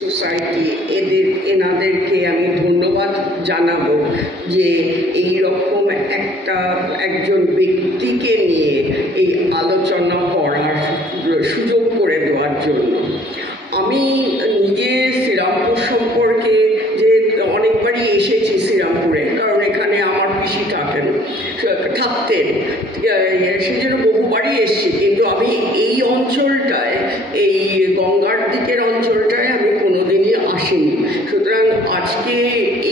Society এনাদেরকে আমি ধন্যবাদ জানাবো যে এই রকম একজন ব্যক্তিকে নিয়ে এই আলোচনা করার সুযোগ করে দেওয়ার জন্য। আমি নিজে শ্রীরামপুর সম্পর্কে যে অনেকবারই এসেছি শ্রীরামপুরে, কারণ এখানে আমার পিসি থাকতেন, সেই জন্য বহুবারই এসেছি। কিন্তু আমি এই অঞ্চলটায়, এই গঙ্গার দিকের অঞ্চলটায় আমি কোনোদিনই আসিনি। সুতরাং আজকে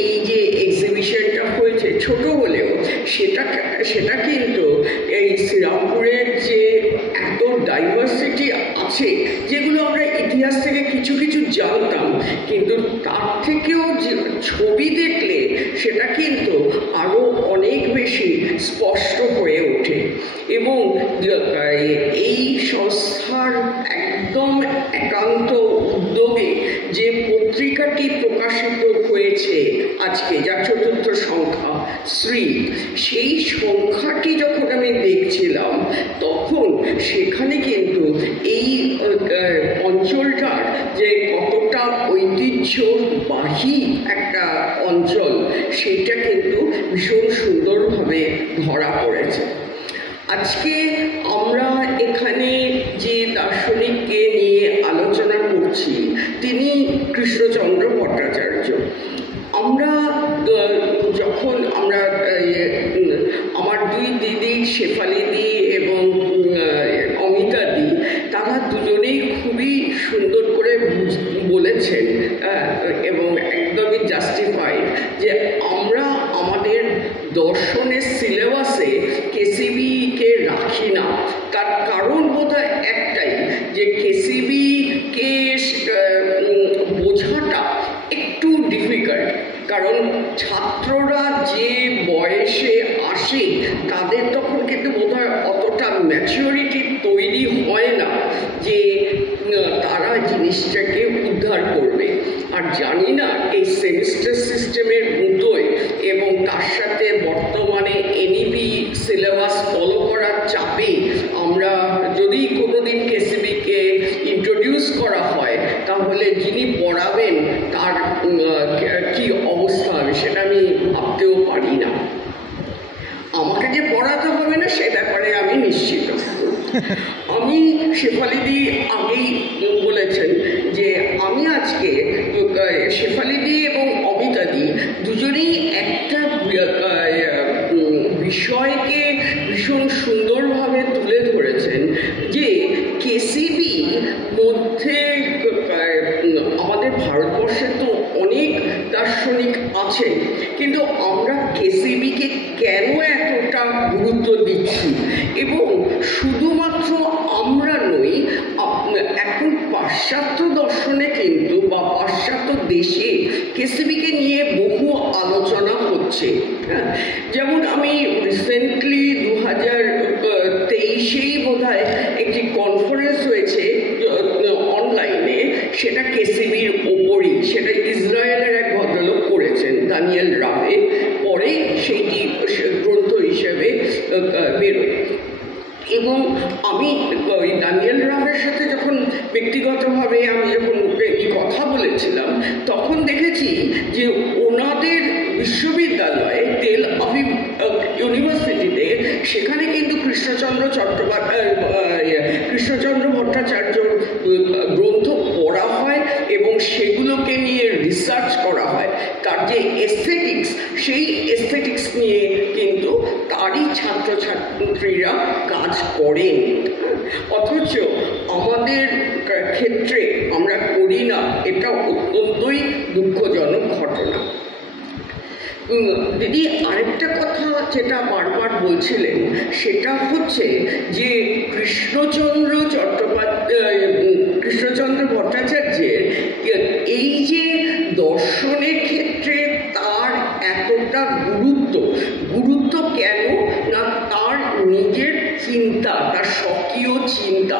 এই যে এক্সিবিশনটা হয়েছে ছোট হলেও সেটা কিন্তু এই শ্রীরামপুরের যে এত ডাইভার্সিটি আছে, যেগুলো আমরা ইতিহাস থেকে কিছু কিছু জানতাম, কিন্তু তার থেকেও যে ছবি দেখলে সেটা কিন্তু আরও অনেক বেশি স্পষ্ট হয়ে ওঠে। এবং এই সংস্থার একদম একান্ত উদ্যোগে যে পত্রিকাটি প্রকাশিত হয়েছে আজকে, যার চতুর্থ সংখ্যা শ্রী, সেই সংখ্যাটি যখন আমি দেখছিলাম তখন সেখানে কিন্তু এই অঞ্চলটার যে কতটা ঐতিহ্যবাহী একটা অঞ্চল সেটা কিন্তু ভীষণ সুন্দরভাবে ধরা পড়েছে। আজকে আমরা এখানে যে দার্শনিককে নিয়ে আলোচনা করছি তিনি কৃষ্ণচন্দ্র ভট্টাচার্য। যখন আমার দুই দিদি শেফালি দি এবং অমিতা দি, তারা দুজনেই খুবই সুন্দর করে বলেছেন এবং একদমই জাস্টিফাইড যে আমরা আমাদের দর্শনের সিলেবাসে কেসিবিকে রাখি না। তার কারণ বোধহয় একটাই, যে কেসিবিকে বোঝাটা একটু ডিফিকাল্ট, কারণ ছাত্ররা যে বয়সে আসে তাদের তখন কিন্তু বোধহয় অতটা ম্যাচিউরিটি তৈরি হয় না যে তারা জিনিসটাকে উদ্ধার করবে। আর জানি না এই সেমিস্টার সিস্টেমের মতোই এবং তার সাথে বর্তমানে এনইপি সিলেবাস ফলো করার চাপে আমরা যদি কোনোদিন কেসিবিকে ইন্ট্রোডিউস করা হয় তাহলে যিনি পড়াবেন তার কি অবস্থা হবে সেটা আমি ভাবতেও পারি না। আমাকে যে পড়াতে হবে না সে ব্যাপারে আমি নিশ্চিত। আমি শেফালিদি আগেই বলেছেন যে আমি আজকে শেফালিদি এবং অমিতাদি দুজনেই একটা বিষয়কে ভীষণ সুন্দরভাবে তুলে ধরেছেন যে কেসিবি মধ্যে আমাদের ভারতবর্ষে তো অনেক দার্শনিক আছেন, কিন্তু আমরা কেসিবিকে কেন এতটা গুরুত্ব দিচ্ছি? এবং শুধুমাত্র আমরা নই, এখন পাশ্চাত্য দর্শনে কিন্তু বা পাশ্চাত্য দেশে কেসিবিকে নিয়ে বহু আলোচনা হচ্ছে। যেমন আমি রিসেন্টলি 2023-এই বোধহয় একটি কনফারেন্স হয়েছে অনলাইনে, সেটা কেসিবির ওপরই, সেটা ইসরায়েলের এক ভদ্রলোক করেছেন, দানিয়েল রাভে, পরে সেইটি গ্রন্থ হিসেবে বেরোয়। এবং আমি ওই দানিয়েল রাভের সাথে যখন ব্যক্তিগতভাবে আমি যখন কথা বলেছিলাম তখন দেখেছি যে ওনাদের বিশ্ববিদ্যালয়ে তেল আভিভ ইউনিভার্সিটিতে সেখানে কিন্তু কৃষ্ণচন্দ্র ভট্টাচার্য গ্রন্থ পড়া হয় এবং সেগুলোকে নিয়ে রিসার্চ করা হয়। তার যে এস্থেটিক্স, সেই এস্থেটিক্স নিয়ে কিন্তু তারই ছাত্রছাত্রীরা কাজ করেন, অথচ আমাদের ক্ষেত্রে আমরা করি না। এটা অত্যন্তই দুঃখজনক ঘটনা। দিদি আরেকটা কথা যেটা বারবার বলছিলেন সেটা হচ্ছে যে কৃষ্ণচন্দ্র ভট্টাচার্যের এই যে দর্শনের ক্ষেত্রে তার এতটা গুরুত্ব কেন না, তার নিজের চিন্তা, তার স্বকীয় চিন্তা,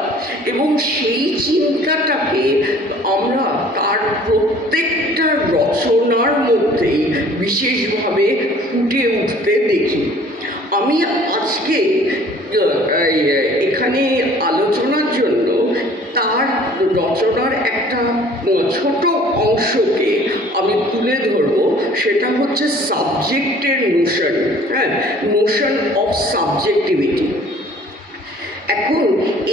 এবং সেই চিন্তাটাকে আমরা তার প্রত্যেকটা রচনার মধ্যেই বিশেষভাবে ফুটে উঠতে দেখি। আমি আজকে এখানে আলোচনার জন্য তার রচনার একটা ছোট অংশকে আমি তুলে ধরবো, সেটা হচ্ছে সাবজেক্টের নোশন, হ্যাঁ, নোশন অফ সাবজেক্টিভিটি। এখন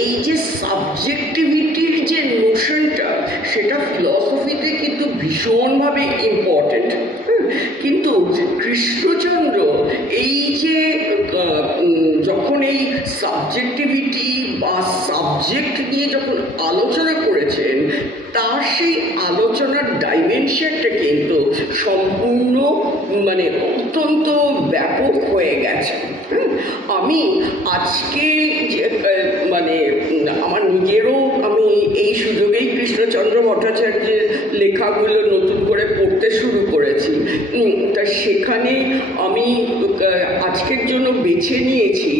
এই যে সাবজেক্টিভিটির যে নোশনটা, সেটা ফিলসফিতে কিন্তু ভীষণভাবে ইম্পর্টেন্ট। কিন্তু কৃষ্ণচন্দ্র এই যে যখন এই সাবজেক্টিভিটি বা সাবজেক্ট নিয়ে যখন আলোচনা করেছেন, তার সেই আলোচনার ডাইমেনশনটা কিন্তু সম্পূর্ণ মানে অত্যন্ত ব্যাপক হয়ে গেছে। আমি আজকে মানে আমার নিজেরও আমি এই সুযোগেই কৃষ্ণচন্দ্র ভট্টাচার্যের লেখাগুলো নতুন করে পড়তে শুরু করেছি। তা সেখানে আমি আজকের জন্য বেছে নিয়েছি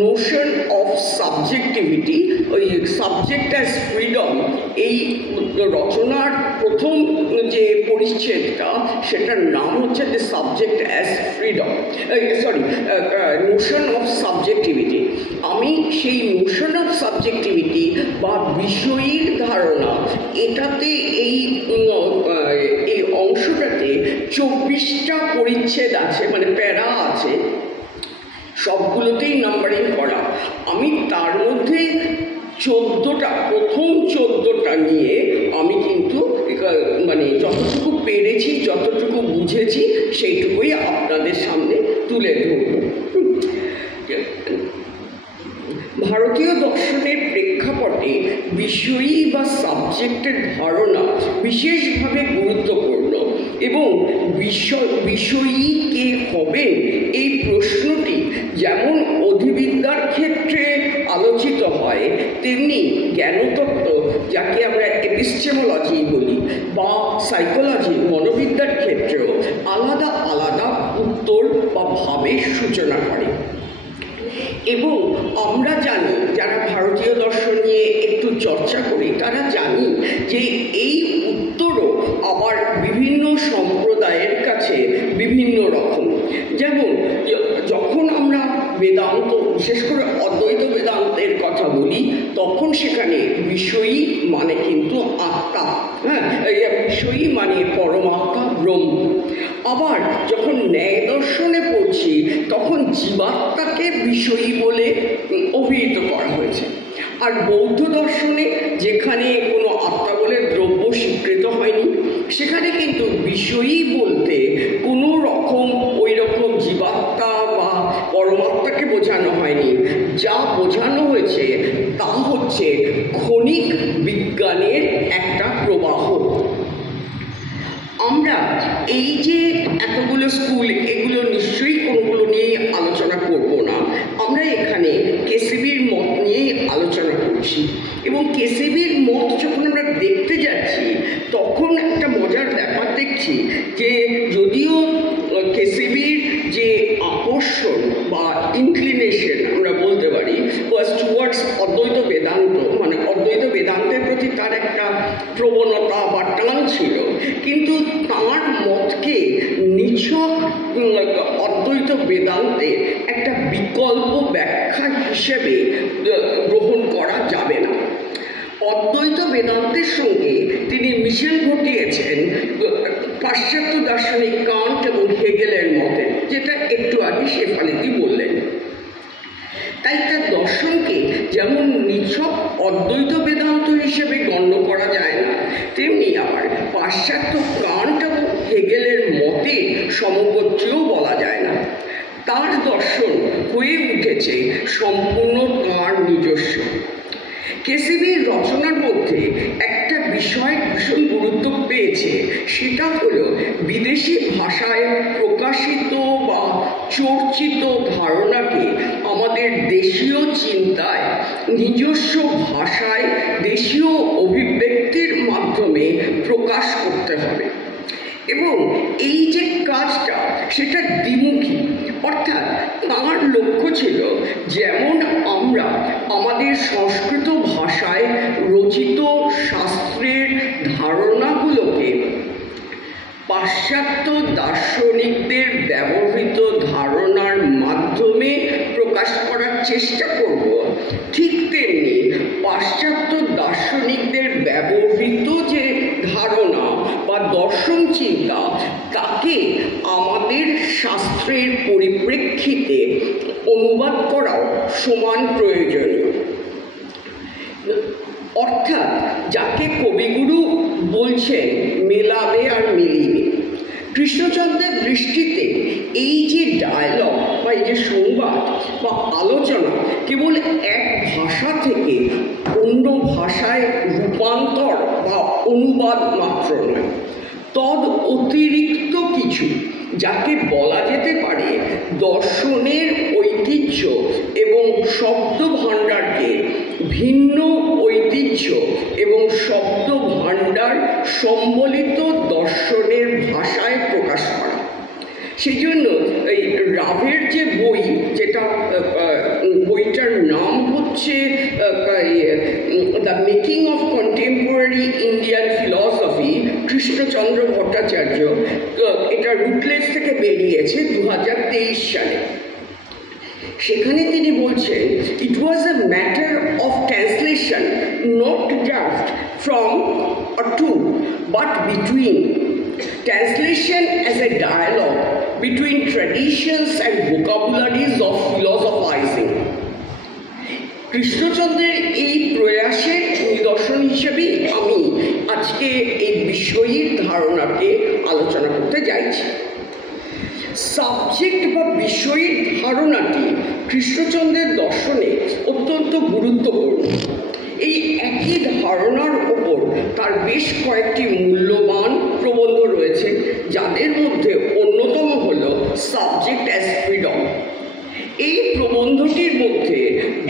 নোশন অফ সাবজেক্টিভিটি, ওই সাবজেক্ট অ্যাজ ফ্রিডম। এই রচনার প্রথম যে পরিচ্ছেদটা, সেটার নাম হচ্ছে the subject as freedom, sorry, Notion of subjectivity. আমি সেই নোশন অফ সাবজেক্টিভিটি বা বিষয়ীর ধারণা, এটাতে এই অংশটাতে 24টা পরিচ্ছেদ আছে, মানে প্যারা আছে, সবগুলোতেই নাম্বারিং করা। আমি তার মধ্যে 14টা, প্রথম 14টা নিয়ে আমি কিন্তু মানে যতটুকু পেরেছি, যতটুকু বুঝেছি, সেইটুকুই আপনাদের সামনে তুলে ধরব। ভারতীয় দর্শনের প্রেক্ষাপটে বিষয়ী বা সাবজেক্টের ধারণা বিশেষভাবে গুরুত্বপূর্ণ, এবং বিষয়ী কে হবেন এই প্রশ্নটি যেমন অধিবিদ্যার ক্ষেত্রে আলোচিত হয়, তেমনি জ্ঞানতত্ত্ব, যাকে আমরা এপিস্টেমোলজি বলি, বা সাইকোলজি, মনোবিদ্যার ক্ষেত্রেও আলাদা আলাদা উত্তর বা ভাবের সূচনা করে। এবং আমরা জানি, যারা ভারতীয় দর্শন নিয়ে একটু চর্চা করি, তারা জানি যে এই উত্তরও আবার বিভিন্ন সম্প্রদায়ের কাছে বিভিন্ন রকম। যেমন যখন আমরা বেদান্ত, বিশেষ করে অদ্বৈত বেদান্তের কথা বলি, তখন সেখানে বিষয়ী মানে কিন্তু আত্মা, হ্যাঁ, বিষয়ী মানে পরমাত্মা, ব্রহ্ম। আবার যখন ন্যায় দর্শনে পড়ছি, তখন জীবাত্মাকে বিষয়ী বলে অভিহিত করা হয়েছে। আর বৌদ্ধ দর্শনে, যেখানে কোনো আত্মা বলে দ্রব্য স্বীকৃত হয়নি, সেখানে কিন্তু বিষয়ী বলতে কোনো রকম ওই রকম জীবাত্মা বা পরমাত্মাকে বোঝানো হয়নি। যা বোঝানো হয়েছে তা হচ্ছে ক্ষণিক বিজ্ঞানের একটা প্রবাহ। আমরা এই যে এতগুলো স্কুল, এগুলো নিশ্চয়ই কোনোগুলো নিয়েই আলোচনা করব না। আমরা এখানে কেসিবির মত নিয়েই আলোচনা করছি, এবং কেসিবির মত যখন আমরা দেখতে যাচ্ছি, তখন একটা মজার ব্যাপার দেখছি যে যদিও কেসিবির যে আকর্ষণ বা ইনক্লিনেশন আমরা বলতে পারি ওয়াজ টুয়ার্ডস অদ্বৈত বেদান্ত, মানে অদ্বৈত বেদান্তের প্রতি তার একটা প্রবণতা বা টান ছিল, কিন্তু তাঁর মতকে নিছক অদ্বৈত বেদান্তের একটা বিকল্প ব্যাখ্যা হিসেবে গ্রহণ করা যাবে না। অদ্বৈত বেদান্তের সঙ্গে তিনি মিশেল ঘটিয়েছেন পাশ্চাত্য দার্শনিক কান্ট এবং হেগেলের মতে, যেটা একটু আগে শেফালিদি বললেন। তাই তার দর্শনকে যেমন নিছক অদ্বৈত বেদান্ত হিসেবে গণ্য করা যায় না, তেমনি আবার পাশ্চাত্য কান্ট এবং হেগেলের মতে সমগোত্রীয় বলা যায় না। তার দর্শন হয়ে উঠেছে সম্পূর্ণ তাঁর নিজস্ব। কেসিবির রচনার মধ্যে একটা বিষয় ভীষণ গুরুত্ব পেয়েছে, সেটা হলো বিদেশি ভাষায় প্রকাশিত বা চর্চিত ধারণাকে আমাদের দেশীয় চিন্তায়, নিজস্ব ভাষায়, দেশীয় অভিব্যক্তির মাধ্যমে প্রকাশ করতে হবে। এবং এই যে কাজটা, সেটা দ্বিমুখী, অর্থাৎ তাঁর লক্ষ্য ছিল যেমন আমরা আমাদের সংস্কৃত ভাষায় রচিত শাস্ত্রের ধারণাগুলোকে পাশ্চাত্য দার্শনিকদের ব্যবহৃত ধারণার মাধ্যমে প্রকাশ করার চেষ্টা করব, ঠিক তেমনি পাশ্চাত্য দার্শনিকদের ব্যবহৃত যে ধারণা বা বা দর্শন চিন্তা, তাকে আমাদের শাস্ত্রের পরিপ্রেক্ষিতে অনুবাদ করাও সমান প্রয়োজনীয়। অর্থাৎ যাকে কবিগুরু বলছেন মেলাবে আর মিলিবে, কৃষ্ণচন্দ্রের দৃষ্টিতে এই যে ডায়ালগ বা এই যে সংবাদ বা আলোচনা কেবল এক ভাষা থেকে অন্য ভাষায় রূপান্তর বা অনুবাদ মাত্র নয়, তদ অতিরিক্ত কিছু, যাকে বলা যেতে পারে দর্শনের ঐতিহ্য এবং শব্দ ভাণ্ডারকে ভিন্ন ঐতিহ্য এবং শব্দ ভাণ্ডার সম্বলিত দর্শনের ভাষায় প্রকাশ করা। সেই জন্য এই রাভের যে বই, যেটা বইটার নাম হচ্ছে the making of contemporary Indian philosophy, Krishnachandra Bhattacharya, এটা রুটলেস থেকে বেরিয়েছে 2023 সালে। সেখানে তিনি বলছেন, it was a matter of translation, not just from or to, but between. Translation as a dialogue between traditions and vocabularies of philosophizing. কৃষ্ণচন্দ্রের এই প্রয়াসের নিদর্শন হিসেবে আমি আজকে এই বিষয়ীর ধারণাকে আলোচনা করতে যাচ্ছি। সাবজেক্ট বা বিষয়ীর ধারণাটি কৃষ্ণচন্দ্রের দর্শনে অত্যন্ত গুরুত্বপূর্ণ। এই একই ধারণার ওপর তার বেশ কয়েকটি মূল্যবান প্রবন্ধ রয়েছে, যাদের মধ্যে অন্যতম হল সাবজেক্ট অ্যাজ ফ্রিডম। এই প্রবন্ধটির মধ্যে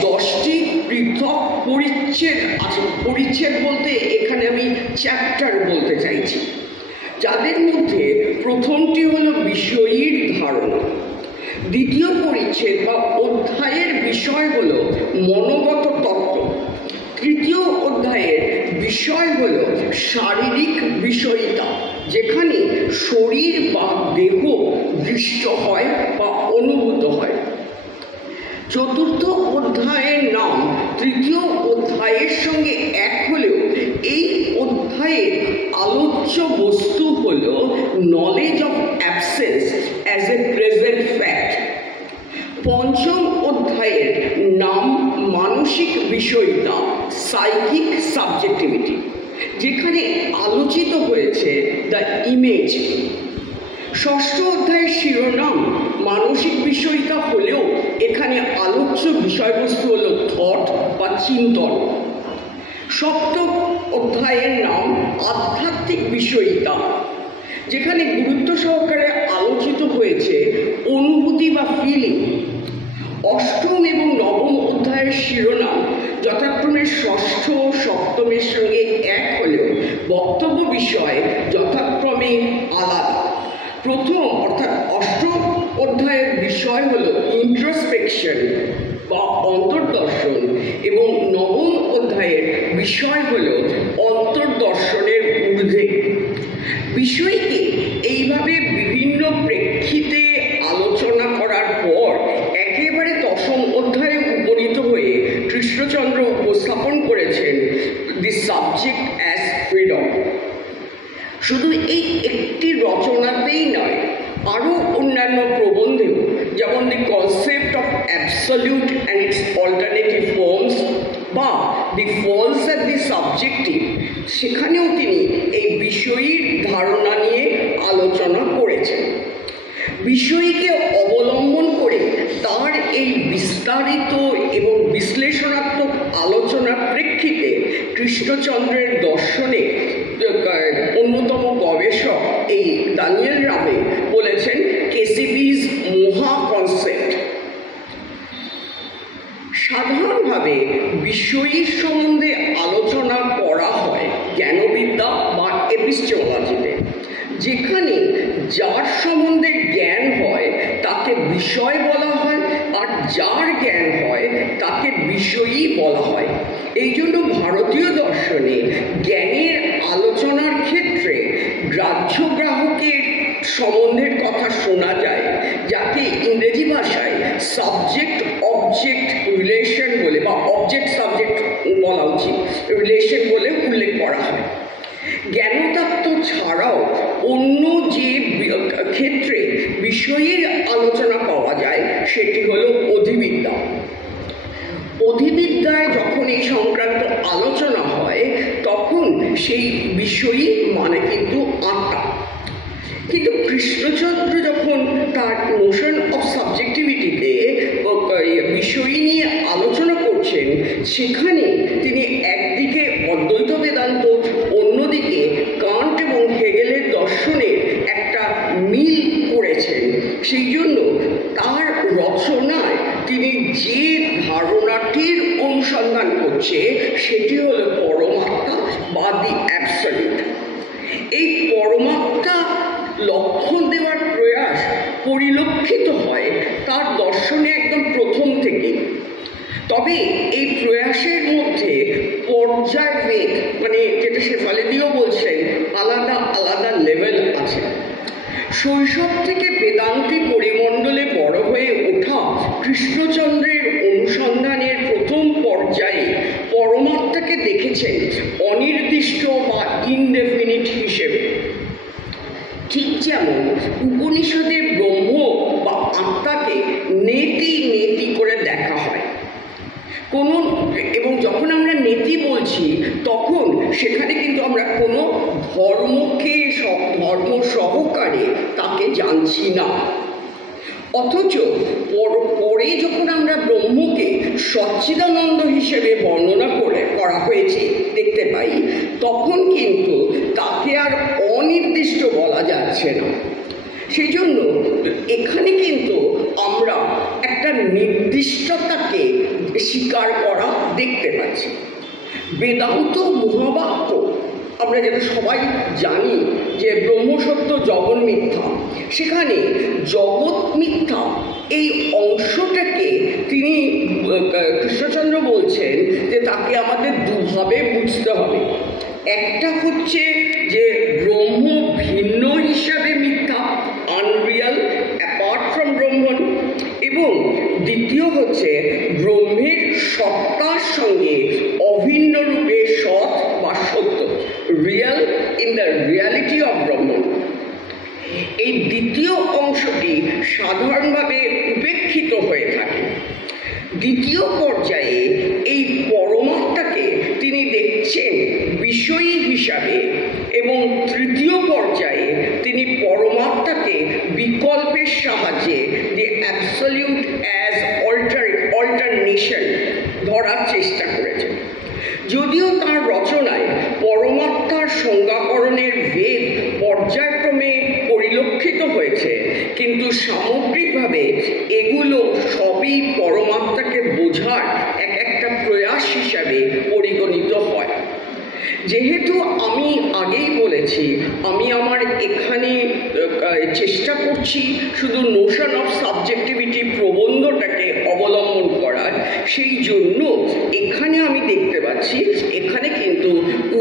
10টি পৃথক পরিচ্ছেদ আছে। পরিচ্ছেদ বলতে এখানে আমি চ্যাপ্টার বলতে চাইছি, যাদের মধ্যে প্রথমটি হলো বিষয়ীর ধারণা, দ্বিতীয় পরিচ্ছেদ বা অধ্যায়ের বিষয় হলো মনোগত তত্ত্ব, তৃতীয় অধ্যায়ের বিষয় হল শারীরিক বিষয়িতা, যেখানে শরীর বা দেহ দৃষ্ট হয় বা অনুভূত হয়। চতুর্থ অধ্যায়ের নাম তৃতীয় অধ্যায়ের সঙ্গে এক হলেও এই অধ্যায়ের আলোচ্য বস্তু হল knowledge of absence as a present fact. পঞ্চম অধ্যায়ের নাম মানসিক বিষয়িতা, সাইকিক সাবজেক্টিভিটি, যেখানে আলোচিত হয়েছে দ্য ইমেজ। ষষ্ঠ অধ্যায়ের শিরোনাম মানসিক বিষয়িতা হলেও এখানে আলোচ্য বিষয়বস্তু হল থট বা চিন্তন। সপ্তম অধ্যায়ের নাম আধ্যাত্মিক বিষয়িতা, যেখানে গুরুত্ব সহকারে আলোচিত হয়েছে অনুভূতি বা ফিলিং। অষ্টম এবং নবম অধ্যায়ের শিরোনাম যথাক্রমে ষষ্ঠ ও সপ্তমের সঙ্গে এক হলেও বক্তব্য বিষয় যথাক্রমে আলাদা। প্রথম অর্থাৎ অষ্টম অধ্যায়ের বিষয় হল ইন্ট্রোস্পেকশন বা অন্তর্দর্শন এবং নবম অধ্যায়ের বিষয় হল অন্তর্দর্শনের ঊর্ধ্বে। বিষয়কে এইভাবে বিভিন্ন প্রেক্ষিতে আলোচনা করার পর একেবারে দশম অধ্যায়ে উপনীত হয়ে কৃষ্ণচন্দ্র উপস্থাপন করেছেন দি সাবজেক্ট অ্যাজ ফ্রিডম। শুধু এই একটি রচনাতেই নয়, আরও অন্যান্য প্রবন্ধেও, যেমন দি concept of absolute and it's alternative forms বা দি ফলস অ্যান্ড দি সাবজেক্টিভ, সেখানেও তিনি এই বিষয়ীর ধারণা নিয়ে আলোচনা করেছেন। বিষয়ীকে অবলম্বন করে তার এই বিস্তারিত এবং বিশ্লেষণাত্মক আলোচনার প্রেক্ষিতে কৃষ্ণচন্দ্রের দর্শনে অন্যতম গবেষক এই দানিয়েল রাভে বলেছেন কেসিবি's মহা কনসেপ্ট। সাধারণভাবে বিষয়ীর সম্বন্ধে আলোচনা করা হয় জ্ঞানবিদ্যা বা এপিস্টেমোলজিতে, যেখানে যার সম্বন্ধে জ্ঞান হয় তাকে বিষয় বলা হয়, আর যার জ্ঞান হয় তাকে বিষয়ী বলা হয়। এই জন্য ভারতীয় দর্শনে জ্ঞানের আলোচনার ক্ষেত্রে গ্রাহ্য গ্রাহকের সম্বন্ধের কথা শোনা যায়, যাকে ইংরেজি ভাষায় সাবজেক্ট অবজেক্ট রিলেশন বলে বা অবজেক্ট সাবজেক্ট বলা উচিত, রিলেশন বলে উল্লেখ করা হয়। জ্ঞানতত্ত্ব ছাড়া ছাড়াও অন্য যে ক্ষেত্রে বিষয়ের আলোচনা পাওয়া যায় সেটি হলো অধিবিদ্যা। অধিবিদ্যায় যখন এই সংক্রান্ত আলোচনা হয় তখন সেই বিষয়ই মানে কিন্তু আত্মা। কিন্তু কৃষ্ণচন্দ্র যখন তার নোশন অফ সাবজেক্টিভিটিতে বিষয় নিয়ে আলোচনা করছেন, সেখানে তিনি একদিকে অদ্বৈত বেদান্ত, অন্যদিকে কান্ট এবং হেগেলের দর্শনের একটা মিল করেছেন। সেই জন্য তার রচনায় তিনি যে ধারণাটির অনুসন্ধান করছে সেটি হলো পরমাত্মা বা দি অ্যাবসলিউট। এই পরমাত্মা লক্ষণ দেওয়ার প্রয়াস পরিলক্ষিত হয় তার দর্শনে একদম প্রথম থেকে। তবে এই প্রয়াসের মধ্যে পর্যায়ভেদ, মানে যেটা শেফালিদিও বলছেন, আলাদা আলাদা লেভেল আছে। শৈশব থেকে বেদান্তি পরিমণ্ডলে বড় হয়ে ওঠা কৃষ্ণচন্দ্রের অনুসন্ধানের প্রথম পর্যায়ে পরমাত্মাকে দেখেছেন অনির্দিষ্ট বা ইনডেফিনিট হিসেবে। ঠিক যেমন উপনিষদের ব্রহ্ম বা আত্মাকে নেতি নেতি করে দেখা হয় এবং যখন আমরা নেতি বলছি তখন সেখানে কিন্তু আমরা কোনো ধর্ম সহকারে তাকে জানছি না। অথচ পরে যখন আমরা ব্রহ্মকে সচ্চিদানন্দ হিসেবে বর্ণনা করা হয়েছে দেখতে পাই, তখন কিন্তু তাকে আর অনির্দিষ্ট বলা যাচ্ছে না। সেই জন্য এখানে কিন্তু আমরা একটা নির্দিষ্টতাকে স্বীকার করা দেখতে পাচ্ছি। বেদান্ত মহাবাক্য, আমরা যেটা সবাই জানি যে ব্রহ্মসত্য জগৎ মিথ্যা, সেখানে জগৎ মিথ্যা এই অংশটাকে তিনি কৃষ্ণচন্দ্র বলছেন যে তাকে আমাদের দুভাবে বুঝতে হবে। একটা হচ্ছে যে ব্রহ্ম ভিন্ন হিসাবে মিথ্যা, আনরিয়াল, অ্যাপার্ট ফ্রম ব্রহ্মণ, এবং দ্বিতীয় হচ্ছে ব্রহ্মের সত্তার সঙ্গে অভিন্ন রূপে সৎ বা সত্য, real in the reality of Brahman. এই দ্বিতীয় অংশটি সাধারণভাবে উপেক্ষিত হয়ে থাকে। দ্বিতীয় পর্যায়ে এই পরমাত্মাকে তিনি দেখছেন বিষয়ী হিসাবে, এবং তৃতীয় পর্যায়ে তিনি পরমাত্মাকে বিকল্পের সাহায্যে দি অ্যাবসলিউট অ্যাজ অল্টারনেশন ধরার চেষ্টা করেছেন। যদিও তার রচনায় পরমাত্মার সংজ্ঞাকরণের ভেদ পর্যায়ক্রমে পরিলক্ষিত হয়েছে, কিন্তু সামগ্রিকভাবে এগুলো সবই পরমাত্মাকে বোঝার একটা প্রয়াস হিসাবে পরিগণিত হয়। যেহেতু আমি আগেই বলেছি আমি আমার এখানে চেষ্টা করছি শুধু নোশন অফ সাবজেক্টিভিটি প্রবন্ধটাকে অবলম্বন করার, সেই জন্য এখানে আমি দেখতে পাচ্ছি এখানে কিন্তু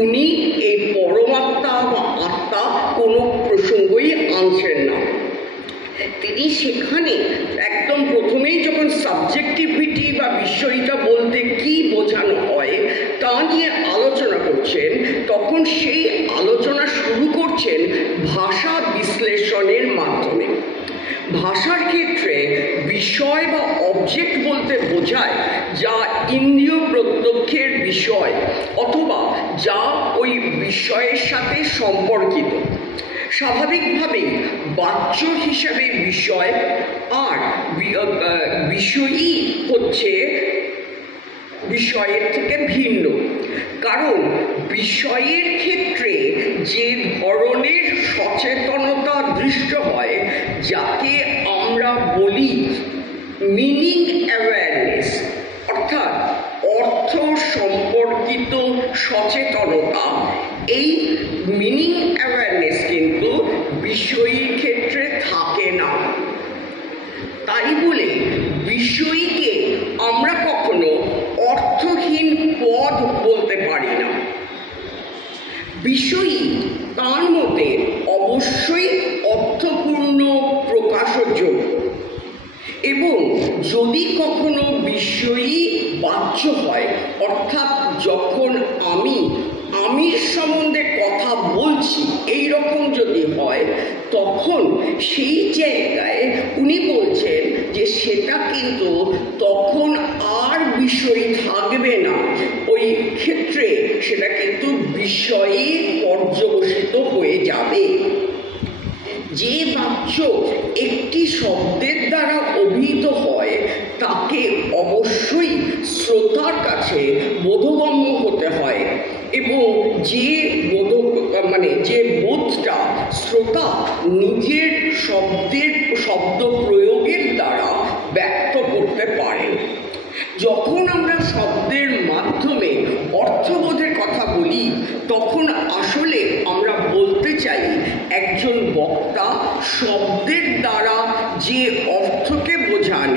উনি এই পরমাত্মা বা আত্মা কোনো প্রসঙ্গই আনছেন না। তিনি সেখানে একদম প্রথমেই যখন সাবজেক্টিভিটি বা বিষয়টা বলতে কি বোঝানো হয় তা নিয়ে আলোচনা করছেন, তখন সেই আলোচনা শুরু করছেন ভাষা বিশ্লেষণের মাধ্যমে। ভাষার ক্ষেত্রে বিষয় বা অবজেক্ট বলতে বোঝায় যা ইন্দ্রিয় প্রত্যক্ষের বিষয় অথবা যা ওই বিষয়ের সাথে সম্পর্কিত। স্বাভাবিকভাবেই বাচ্য হিসাবে বিষয় আর বিষয়ই হচ্ছে বিষয়ের থেকে ভিন্ন, কারণ বিষয়ের ক্ষেত্রে যে ধরনের সচেতনতা দৃষ্ট হয় যাকে আমরা বলি মিনিং অ্যাওয়ারনেস, অর্থাৎ অর্থ সম্পর্কিত সচেতনতা, এই মিনিং অ্যাওয়ারনেস কিন্তু বিষয়ীর ক্ষেত্রে থাকে না। তাই বলে বিষয়ীকে আমরা কখনো অর্থহীন পদ বলতে পারি না। বিষয়ী তার মতে অবশ্যই অর্থপূর্ণ প্রকাশযোগ্য, এবং যদি কখনো বিষয়ী বাচ্য হয়, অর্থাৎ যখন আমি আমির সম্বন্ধে কথা বলছি এই রকম যদি হয়, তখন সেই জায়গায় উনি বলছেন যে সেটা কিন্তু তখন আর বিষয় থাকবে না, ওই ক্ষেত্রে সেটা কিন্তু বিষয়ে পর্যবসিত হয়ে যাবে। যে বাক্য একটি শব্দের দ্বারা অভিহিত হয় তাকে অবশ্যই শ্রোতার কাছে বোধগম্য হতে হয়, এবং যে যে বোধটা শ্রোতা নিজের শব্দ প্রয়োগের দ্বারা ব্যক্ত করতে পারেন। যখন আমরা শব্দের মাধ্যমে অর্থবোধের কথা বলি, তখন আসলে আমরা বলতে চাই একজন বক্তা শব্দের দ্বারা যে অর্থকে বোঝান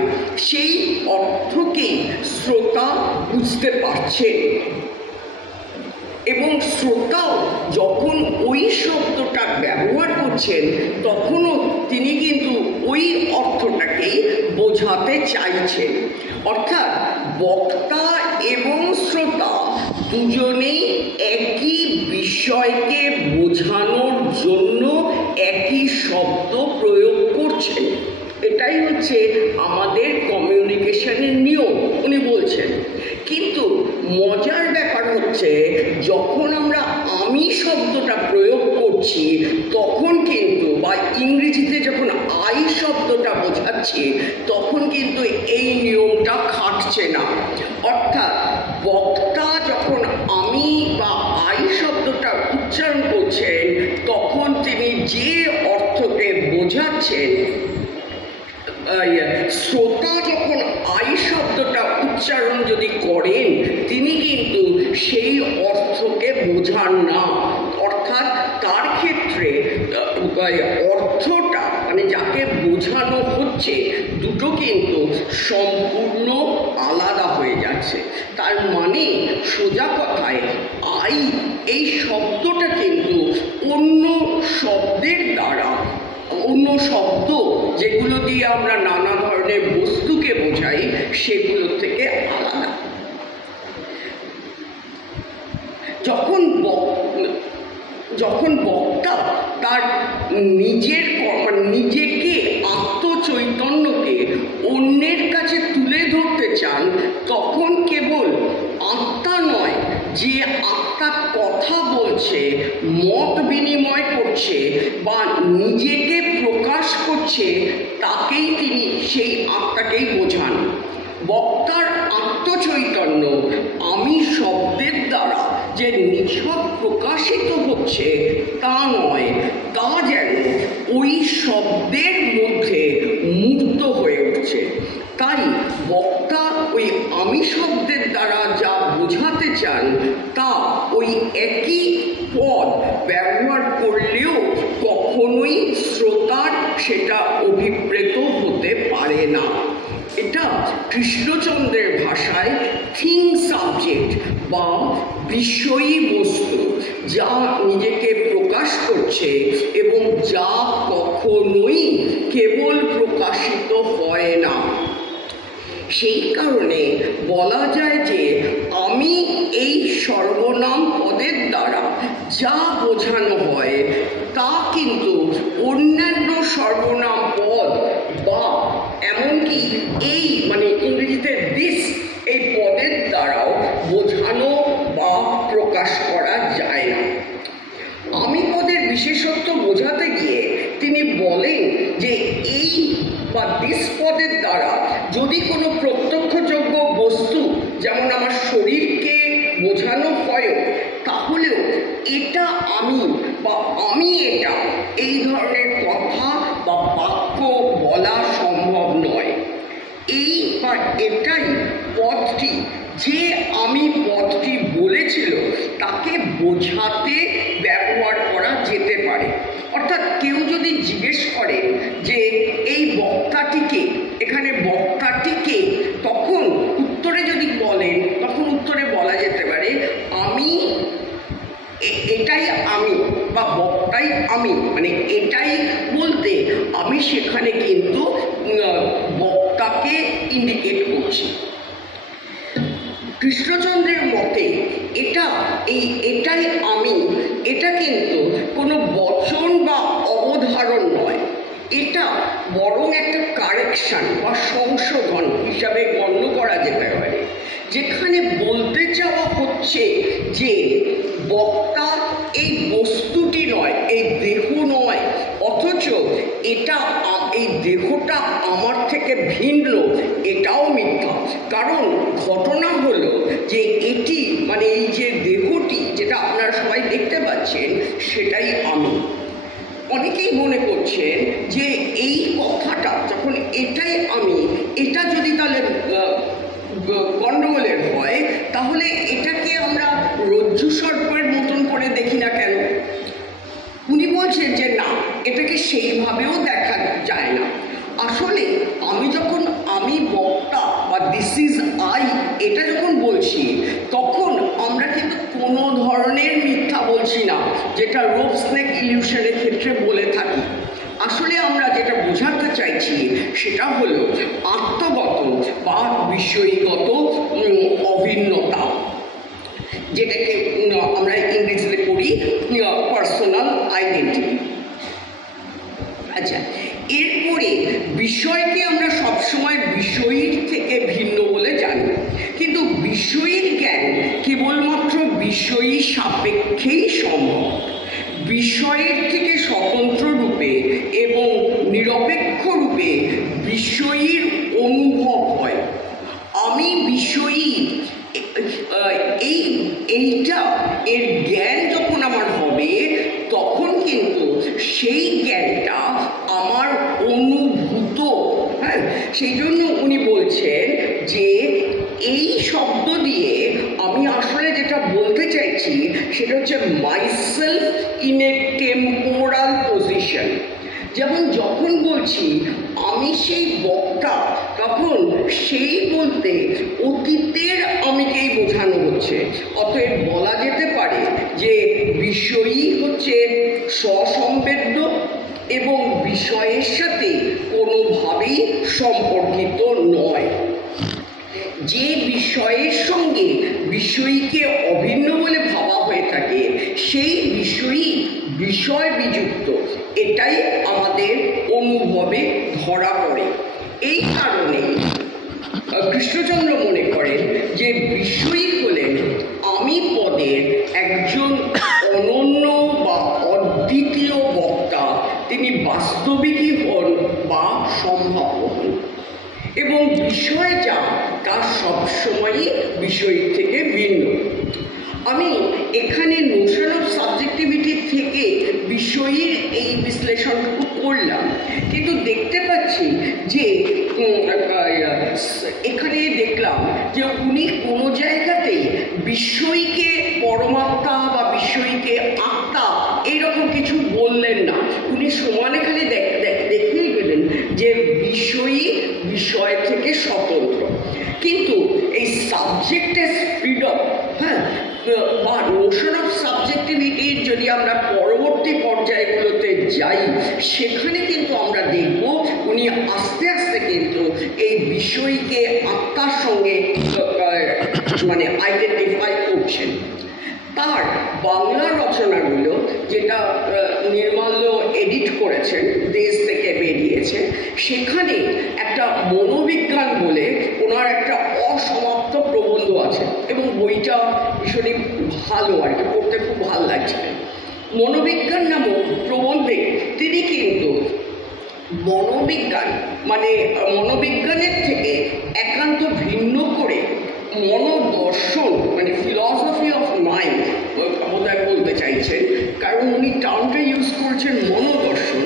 সেই অর্থকেই শ্রোতা বুঝতে পারছেন, এবং শ্রোতাও যখন ওই শব্দটা ব্যবহার করছেন তখনও তিনি কিন্তু ওই অর্থটাকেই বোঝাতে চাইছেন। অর্থাৎ বক্তা এবং শ্রোতা দুজনেই একই বিষয়কে বোঝানোর জন্য একই শব্দ প্রয়োগ করছেন। এটাই হচ্ছে আমাদের কমিউনিকেশনের নিয়ম, উনি বলছেন। কিন্তু মজার ব্যাপার হচ্ছে, যখন আমরা আমি শব্দটা প্রয়োগ করছি তখন কিন্তু, বা ইংরেজিতে যখন আই শব্দটা বোঝাচ্ছি, তখন কিন্তু এই নিয়মটা খাটছে না। অর্থাৎ বক্তা যখন আমি বা আই শব্দটা উচ্চারণ করছেন তখন তিনি যে অর্থকে বোঝাচ্ছেন, শ্রোতা যখন আই শব্দটা উচ্চারণ যদি করেন তিনি কিন্তু সেই অর্থকে বোঝান না। অর্থাৎ তার ক্ষেত্রে অর্থটা যাকে বোঝানো হচ্ছে দুটো কিন্তু সম্পূর্ণ আলাদা হয়ে যাচ্ছে। তার মানে সোজা কথায় আই এই শব্দটা কিন্তু অন্য শব্দের দ্বারা, অন্য শব্দ যেগুলো দিয়ে আমরা নানা ধরনের বস্তুকে বোঝাই সেগুলো থেকে আলাদা। যখন বক্তা তার নিজেকে আত্মচৈতন্যকে অন্যের কাছে তুলে ধরতে চান, তখন কেবল আত্মা নয়, যে আত্মা কথা বলছে, মত বিনিময় করছে বা নিজেকে প্রকাশ করছে, তাকেই তিনি সেই আত্মাকেই বোঝান। বক্তার আত্মচৈতন্য আমি শব্দের দ্বারা যে নিছক প্রকাশিত হচ্ছে তা নয়, তা যেন ওই শব্দের মধ্যে মূর্ত হয়ে উঠছে। তাই বক্তা ওই আমি শব্দের দ্বারা যা বোঝাতে চান তা ওই একই পদ ব্যবহার করলেও কখনোই শ্রোতার সেটা অভিপ্রেত হতে পারে না। এটা কৃষ্ণচন্দ্রের ভাষায় থিং সাবজেক্ট বা বিষয়ী বস্তু, যা নিজেকে প্রকাশ করছে এবং যা কখনোই কেবল প্রকাশিত হয় না। সেই কারণে বলা যায় যে আমি এই সর্বনাম পদের দ্বারা যা বোঝানো হয় তা কিন্তু অন্যান্য সর্বনাম পদ বা এমনকি এই ইংরেজিতে দিস এই পদের দ্বারাও বোঝানো বা প্রকাশ করা যায় না। আমি পদের বিশেষত্ব বোঝাতে গিয়ে তিনি বলেন যে এই বা দিস পদের দ্বারা যদি কোনো প্রত্যক্ষযোগ্য বস্তু, যেমন আমার শরীরকে বোঝানো হয়, তাহলেও এটা আমি বা আমি এটা এই ধরনের কথা বা বাক্য বলা সম্ভব নয়। এই বা এটাই পদটি, যে আমি পদটি বলেছিল তাকে বোঝাতে ব্যবহার করা যেতে পারে। অর্থাৎ কেউ যদি জিজ্ঞেস করে যে এই বক্তাটিকে, এখানে বক্তাটিকে, তখন উত্তরে যদি বলেন, তখন উত্তরে বলা যেতে পারে আমি, এটাই আমি বা বক্তাই আমি, এটাই বলতে আমি সেখানে কিন্তু বক্তাকে ইন্ডিকেট করছি। কৃষ্ণচন্দ্রের মতে এটাই আমি, এটা কিন্তু কোনো বচন বা অবধারণ নয়, এটা বরং একটা কারেকশন বা সংশোধন হিসাবে গণ্য করা যেতে পারে, যেখানে বলতে চাওয়া হচ্ছে যে বক্তা এই বস্তুটি নয়, এই দেহ নয়, অথচ এই দেহটা আমার থেকে ভিন্ন, এটাও মিথ্যা। কারণ ঘটনা হলো যে এটি মানে এই যে দেহটি যেটা আপনারা সবাই দেখতে পাচ্ছেন সেটাই আমি। অনেকেই মনে করছেন যে এই কথাটা যখন এটাই আমি, এটা যদি তাহলে গণ্ডগোলের হয়, তাহলে এটাকে আমরা রজ্জু সর্পের মতন করে দেখি না কেন? উনি বলছেন যে না, এটাকে সেইভাবেও দেখা যায় না। আসলে আমি যখন আমি বক্তা বা দিস ইজ আই এটা যখন বলছি, তখন আমরা কিন্তু কোনো ধরনের মিথ্যা বলছি না, যেটা রোপ স্নেক ইলিউশনের ক্ষেত্রে বলে থাকি। আসলে আমরা যেটা বোঝাতে চাইছি সেটা হলো আত্মগত বা বিষয়গত অভিন্নতা, যেটাকে আমরা ইংরেজিতে করি পার্সোনাল আইডেন্টিটি। আচ্ছা, এরপরে বিষয়কে আমরা সবসময় বিষয়ীর থেকে ভিন্ন বলে জানি, কিন্তু বিষয়ীর জ্ঞান কেবলমাত্র বিষয়ী সাপেক্ষেই সম্ভব। বিষয়ের থেকে স্বতন্ত্র রূপে এবং নিরপেক্ষ রূপে বিষয়ীর অনুভব হয়। আমি বিষয়ী এইটা এর জ্ঞান যখন আমার হবে, তখন কিন্তু সেই জ্ঞানটা আমার অনুভূত। হ্যাঁ, সেই জন্য উনি বলছেন যে এই শব্দ দিয়ে আমি আসলে যেটা বলতে চাইছি সেটা হচ্ছে myself in a temporal position. যেমন যখন বলছি আমি সেই বক্তা, তখন সেই বলতে অতীতের আমিকেই বোঝানো হচ্ছে। অতএব বলা যেতে পারে যে বিষয়ী হচ্ছে স্বসংবেদ্য এবং বিষয়ের সাথে কোনোভাবেই সম্পর্কিত নয়। যে বিষয়ের সঙ্গে বিষয়ীকে অভিন্ন বলে ভাবা হয়ে থাকে, সেই বিষয়ই বিষয় বিযুক্ত, এটাই আমাদের অনুভবে ধরা পড়ে। এই কারণে কৃষ্ণচন্দ্র মনে করেন যে বিষয়ী হলেন আমি পদের একজন অনন্য বা অদ্বিতীয় বক্তা, তিনি বাস্তবিকই হন বা সম্ভাব্য হন, এবং বিষয় যা তা সবসময়ই বিষয় থেকে ভিন্ন। আমি এখানে নোশন অফ সাবজেক্টিভিটি থেকে বিষয়ের এই বিশ্লেষণটুকু করলাম, কিন্তু দেখতে পাচ্ছি যে এখানে দেখলাম যে উনি কোনো জায়গাতেই বিষয়কে পরমাত্মা বা বিষয়কে আত্মা এইরকম কিছু বললেন না। উনি সমানে খালি দেখিয়ে গেলেন যে বিষয়ই বিষয় থেকে স্বতন্ত্র। কিন্তু এই সাবজেক্টের ফ্রিডম, হ্যাঁ, বা নোশন অফ সাবজেক্টিভিটির যদি আমরা পরবর্তী পর্যায়গুলোতে যাই, সেখানে কিন্তু আমরা দেখব উনি আস্তে আস্তে কিন্তু এই বিষয়কে আত্মার সঙ্গে মানে আইডেন্টিফাই করছেন। তার বাংলা রচনাগুলো, যেটা নির্মাল্য এডিট করেছেন, দেশ থেকে বেরিয়েছে, সেখানে একটা মনোবিজ্ঞান বলে ওনার একটা অসমাপ্ত প্রবন্ধ আছে, এবং বইটা ভীষণই ভালো আর কি, পড়তে খুব ভালো লাগছে। মনোবিজ্ঞান নামক প্রবন্ধে তিনি কিন্তু মনোবিজ্ঞানের থেকে একান্ত ভিন্ন করে মনোদর্শন মানে ফিলসফি অফ মাইন্ড বোধহয় বলতে চাইছেন, কারণ উনি টার্মটা ইউজ করছেন মনোদর্শন,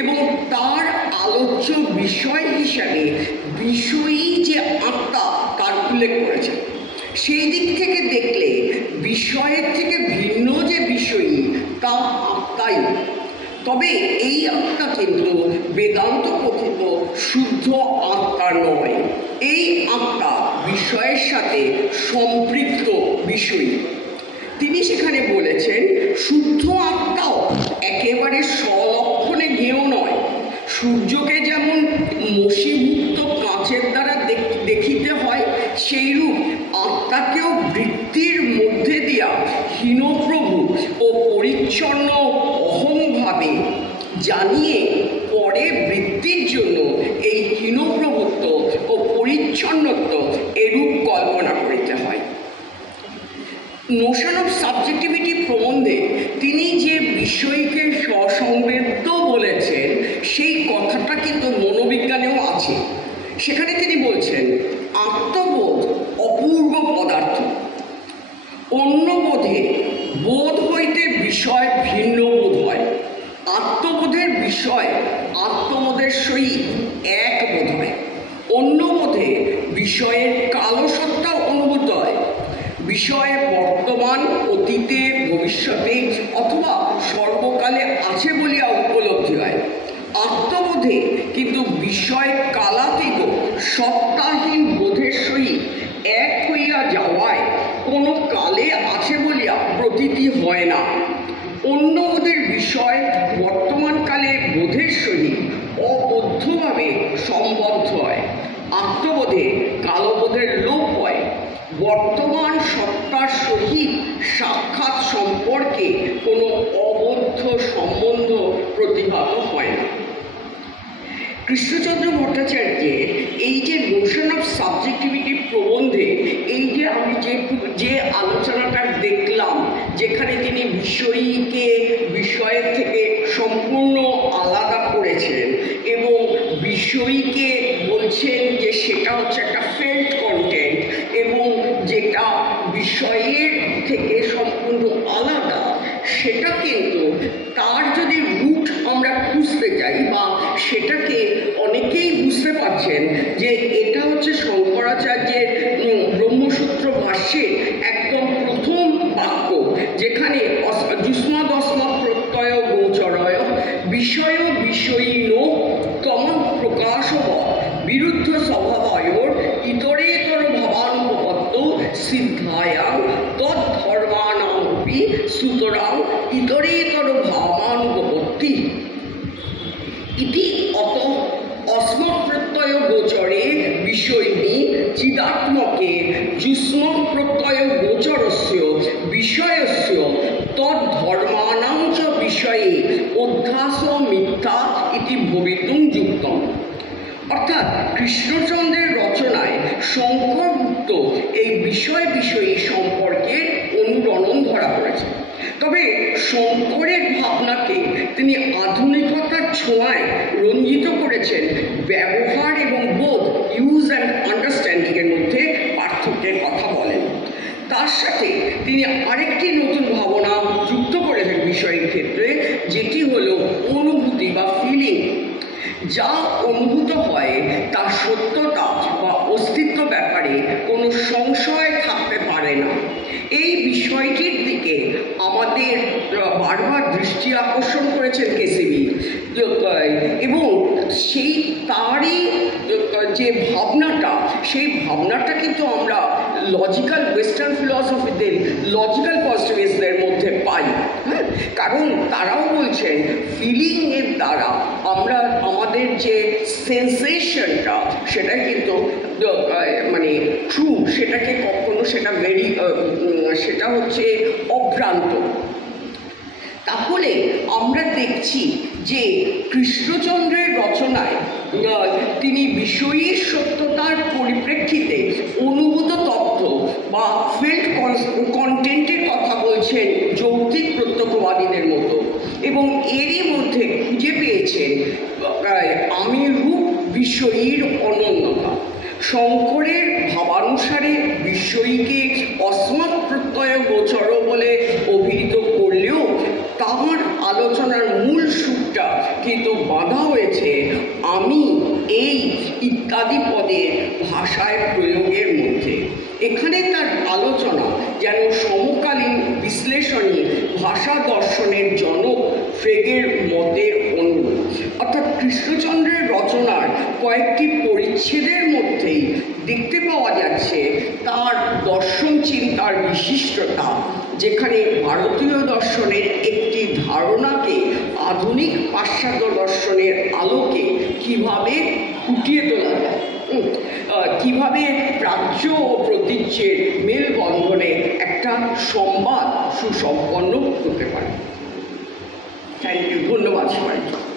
এবং তার আলোচ্য বিষয় হিসাবে বিষয়ী যে আত্মা তার উল্লেখ করেছেন। সেই দিক থেকে দেখলে বিষয়ের থেকে ভিন্ন যে বিষয়ী তা আত্মাই। তবে এই আত্মা কিন্তু বেদান্ত কথিত শুদ্ধ আত্মা নয়, এই আত্মা বিষয়ের সাথে সম্পৃক্ত বিষয়ী। তিনি সেখানে বলেছেন শুদ্ধ আত্মাও একেবারে স্বলক্ষণে জ্ঞেয় নয়। সূর্যকে যেমন মসীভূত কাঁচের দ্বারা দেখিতে হয়, সেইরূপ আত্মাকে পরিচ্ছন্ন অহংভাবে জানিয়ে পরে বৃত্তির জন্য এই হীনপ্রভুত্ব ও পরিচ্ছন্নত্ব এরূপ কল্পনা করিতে হয়। নোশন অফ সাবজেক্টিভিটি প্রবন্ধে তিনি যে বিষয়কে স্বসংবেদ্য বলেছেন সেই কথাটা কিন্তু মনোবিজ্ঞানেও আছে। সেখানে তিনি বলছেন, আত্মবোধ অপূর্ব পদার্থ, অন্য বোধে বোধ হইতে বিষয় ভিন্ন বোধ হয়, আত্মবোধের বিষয় আত্মবোধের সহিত এক বোধ হয়, অন্য বোধে বিষয়ের কালসত্তা অনুভূত হয়, বিষয়ে বর্তমান, অতীতে, ভবিষ্যতে অথবা সর্বকালে আছে বলিয়া উপলব্ধি হয়। আত্মবোধে কিন্তু বিষয় কালাতীত সত্তাহীন বোধের সহিত এক হইয়া যাওয়ায় কোনো কালে আছে বলিয়া প্রতীতি হয় না। অন্য বোধের বিষয় বর্তমানকালে বোধের সহিত অবদ্ধভাবে সম্বদ্ধ হয়। আত্মবোধে কালবোধের লোপ হয়। বর্তমান সত্তার সহিত সাক্ষাৎ সম্পর্কে কোনো অবদ্ধ সম্বন্ধ প্রতিভাত হয় না। কৃষ্ণচন্দ্র ভট্টাচার্যের এই যে নোশন অফ সাবজেক্টিভিটি প্রবন্ধে এই যে আমি যে আলোচনাটা দেখলাম, যেখানে তিনি বিষয়ীকে বিষয়ের থেকে সম্পূর্ণ আলাদা করেছেন এবং বিষয়ীকে বলছেন যে সেটা হচ্ছে একটা ফেল্ট কন্টেন্ট এবং যেটা বিষয়ের থেকে সম্পূর্ণ আলাদা, সেটা কিন্তু তার যদি রুট আমরা খুঁজতে যাই বা সেটাকে অনেকেই বুঝতে পারছেন যে এটা হচ্ছে শঙ্করাচার্যের ব্রহ্মসূত্র ভাষ্যের একদম প্রথম বাক্য, যেখানে যুষ্মদস্মৎ প্রত্যয় গোচরয় বিষয় বিষয়ীন তম প্রকাশব বিরুদ্ধ স্বভাবয়োর ইতরেতর ভাবানুপত্ত সিদ্ধায়াং তদ্ধর্মানামপি সুতরাং ইতরেতর ভাবানুপত্তি ইতি অত অস্মৎ প্রত্যয় গোচরে বিষয়িনী চিদাত্মকে যুষ্ম প্রত্যয় গোচরস্য বিষয়স্য তদ্ধর্মানাং চ বিষয়ে অধ্যাস মিথ্যা ইতি ভবিতুম যুক্তম। অর্থাৎ কৃষ্ণচন্দ্রের রচনায় শঙ্করগুপ্ত এই বিষয় বিষয়ী সম্পর্কের অনুরণন ধরা পড়েছে। তবে শঙ্করের ভাবনাকে তিনি আধুনিকতার ছোঁয়ায় রঞ্জিত করেছেন ব্যবহার এবং বোধ, ইউজ অ্যান্ড আন্ডারস্ট্যান্ডিং এর মধ্যে পার্থক্যের কথা বলেন। তার সাথে তিনি আরেকটি নতুন ভাবনা যুক্ত করেছেন বিষয়ের ক্ষেত্রে, যেটি হলো অনুভূতি বা ফিলিং। যা অনুভূত হয় তার সত্যতা বা অস্তিত্ব ব্যাপারে কোনো সংশয় থাকতে পারে না। এই বিষয়টির দিকে আমাদের বারবার দৃষ্টি আকর্ষণ করেছেন কেসিবি এবং সেই তারই যে ভাবনাটা, সেই ভাবনাটা কিন্তু আমরা লজিক্যাল ওয়েস্টার্ন ফিলসফিদের, লজিক্যাল পজিটিভিস্টদের মধ্যে পাই। হ্যাঁ, কারণ তারাও বলছেন ফিলিংয়ের দ্বারা আমরা আমাদের যে সেন্সেশনটা সেটা কিন্তু মানে ট্রু, সেটাকে কখনো সেটা হচ্ছে অভ্রান্ত। তাহলে আমরা দেখছি যে কৃষ্ণচন্দ্রের রচনায় তিনি বিষয়ীর সত্যতার পরিপ্রেক্ষিতে অনুভূত তথ্য বা ফেল্ট কন্টেন্টের কথা বলছেন যৌক্তিক প্রত্যক্ষবাদীদের মতো, এবং এরই মধ্যে খুঁজে পেয়েছেন আমি রূপ বিষয়ীর অনন্যতা। শঙ্করের ভাবানুসারে বিষয়ীকে অস্মৎ প্রত্যয় গোচর বলে অভিহিত করলেও তাঁর আলোচনার মূল সুরটা কিন্তু বাঁধা হয়েছে আমি, এই ইত্যাদি পদের ভাষায় প্রয়োগের মধ্যে। এখানে তার আলোচনা যেন সমকালীন বিশ্লেষণী ভাষা দর্শনের জনক ফ্রেগের মতের অনুরূপ। অর্থাৎ কৃষ্ণচন্দ্রের রচনার কয়েকটি পরিচ্ছেদের মধ্যেই দেখতে পাওয়া যাচ্ছে তার দর্শন চিন্তার বিশিষ্টতা, যেখানে ভারতীয় দর্শনের একটি ধারণাকে আধুনিক পাশ্চাত্য দর্শনের আলোকে কিভাবে ফুটিয়ে তোলা যায়, কিভাবে প্রাচ্য ও প্রতীচ্যের মেলবন্ধনে একটা সংবাদ সুসম্পন্ন হতে পারে। থ্যাংক ইউ, ধন্যবাদ সবাইকে।